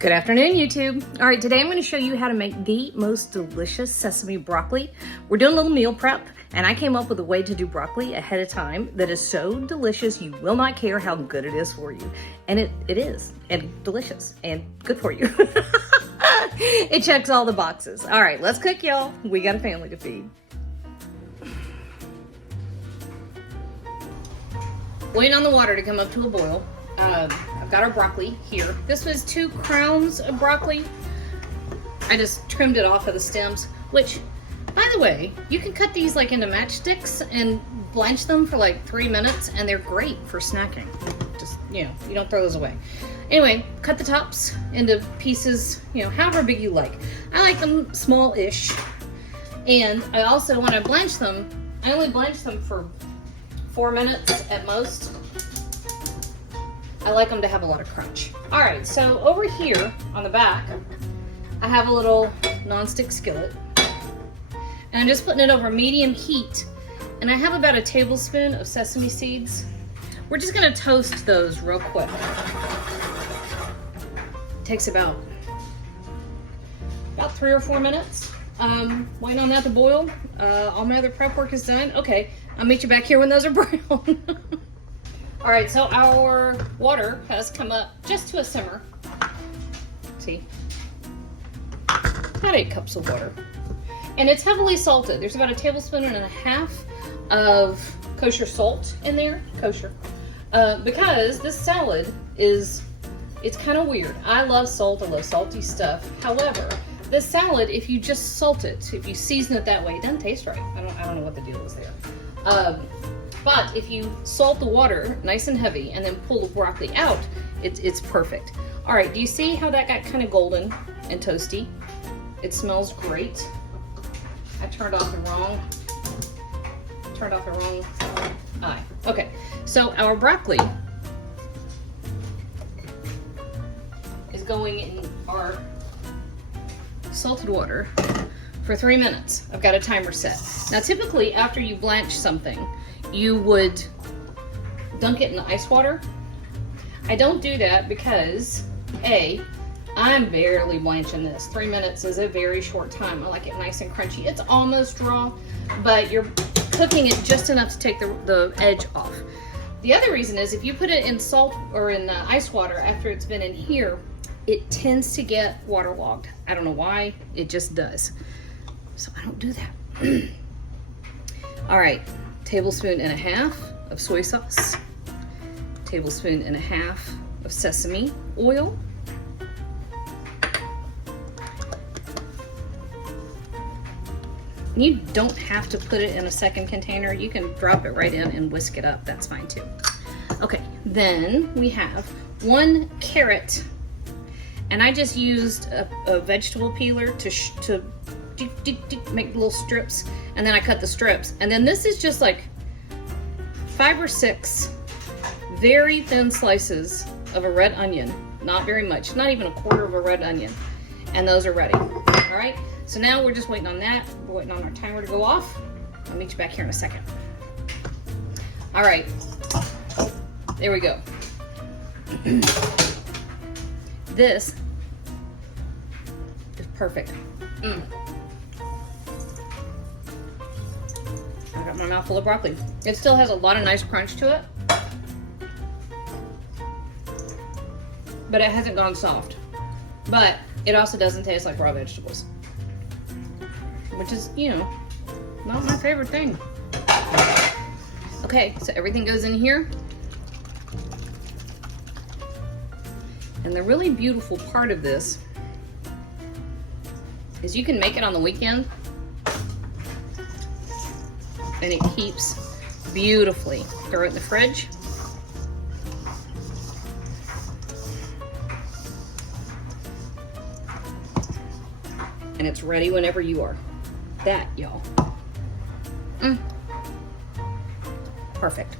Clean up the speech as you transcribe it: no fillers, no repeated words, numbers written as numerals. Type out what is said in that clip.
Good afternoon, YouTube. All right, today I'm going to show you how to make the most delicious sesame broccoli. We're doing a little meal prep, and I came up with a way to do broccoli ahead of time that is so delicious you will not care how good it is for you. And it is, and delicious, and good for you. It checks all the boxes. All right, let's cook, y'all. We got a family to feed. Waiting on the water to come up to a boil. I've got our broccoli here. This was 2 crowns of broccoli. I just trimmed it off of the stems, which, by the way, you can cut these like into matchsticks and blanch them for like 3 minutes, and they're great for snacking. Just, you know, you don't throw those away. Anyway, cut the tops into pieces, you know, however big you like. I like them small-ish. And I also, when I blanch them, I only blanch them for 4 minutes at most. I like them to have a lot of crunch. All right, so over here on the back, I have a little nonstick skillet. And I'm just putting it over medium heat. And I have about a tablespoon of sesame seeds. We're just gonna toast those real quick. Takes about 3 or 4 minutes. Waiting on that to boil. All my other prep work is done. Okay, I'll meet you back here when those are brown. All right, so our water has come up just to a simmer. See? About 8 cups of water. And it's heavily salted. There's about 1.5 tablespoons of kosher salt in there, kosher. Because this salad it's kind of weird. I love salt, I love salty stuff. However, this salad, if you just salt it, if you season it that way, it doesn't taste right. I don't know what the deal is there. But if you salt the water nice and heavy and then pull the broccoli out, it's perfect. All right, do you see how that got kind of golden and toasty? It smells great. I turned off the wrong eye. Okay, so our broccoli is going in our salted water for 3 minutes. I've got a timer set. Now typically after you blanch something, you would dunk it in the ice water. I don't do that because I'm barely blanching this. 3 minutes is a very short time. I like it nice and crunchy. It's almost raw, but you're cooking it just enough to take the edge off. The other reason is if you put it in salt or in ice water after it's been in here, it tends to get waterlogged. I don't know why, it just does. So I don't do that. All right, 1.5 tablespoons of soy sauce, 1.5 tablespoons of sesame oil, you don't have to put it in a second container. You can drop it right in and whisk it up. That's fine too. Okay, then we have 1 carrot, and I just used a vegetable peeler to make little strips, and then I cut the strips. And then this is just like 5 or 6 very thin slices of a red onion. Not very much, not even 1/4 of a red onion. And those are ready. All right, so now we're just waiting on that. We're waiting on our timer to go off. I'll meet you back here in a second. All right, there we go. This is perfect. I got my mouth full of broccoli. It still has a lot of nice crunch to it, but it hasn't gone soft. But it also doesn't taste like raw vegetables, which is, you know, not my favorite thing. Okay, so everything goes in here. And the really beautiful part of this is you can make it on the weekend and it keeps beautifully. Throw it in the fridge. And it's ready whenever you are. That, y'all. Perfect.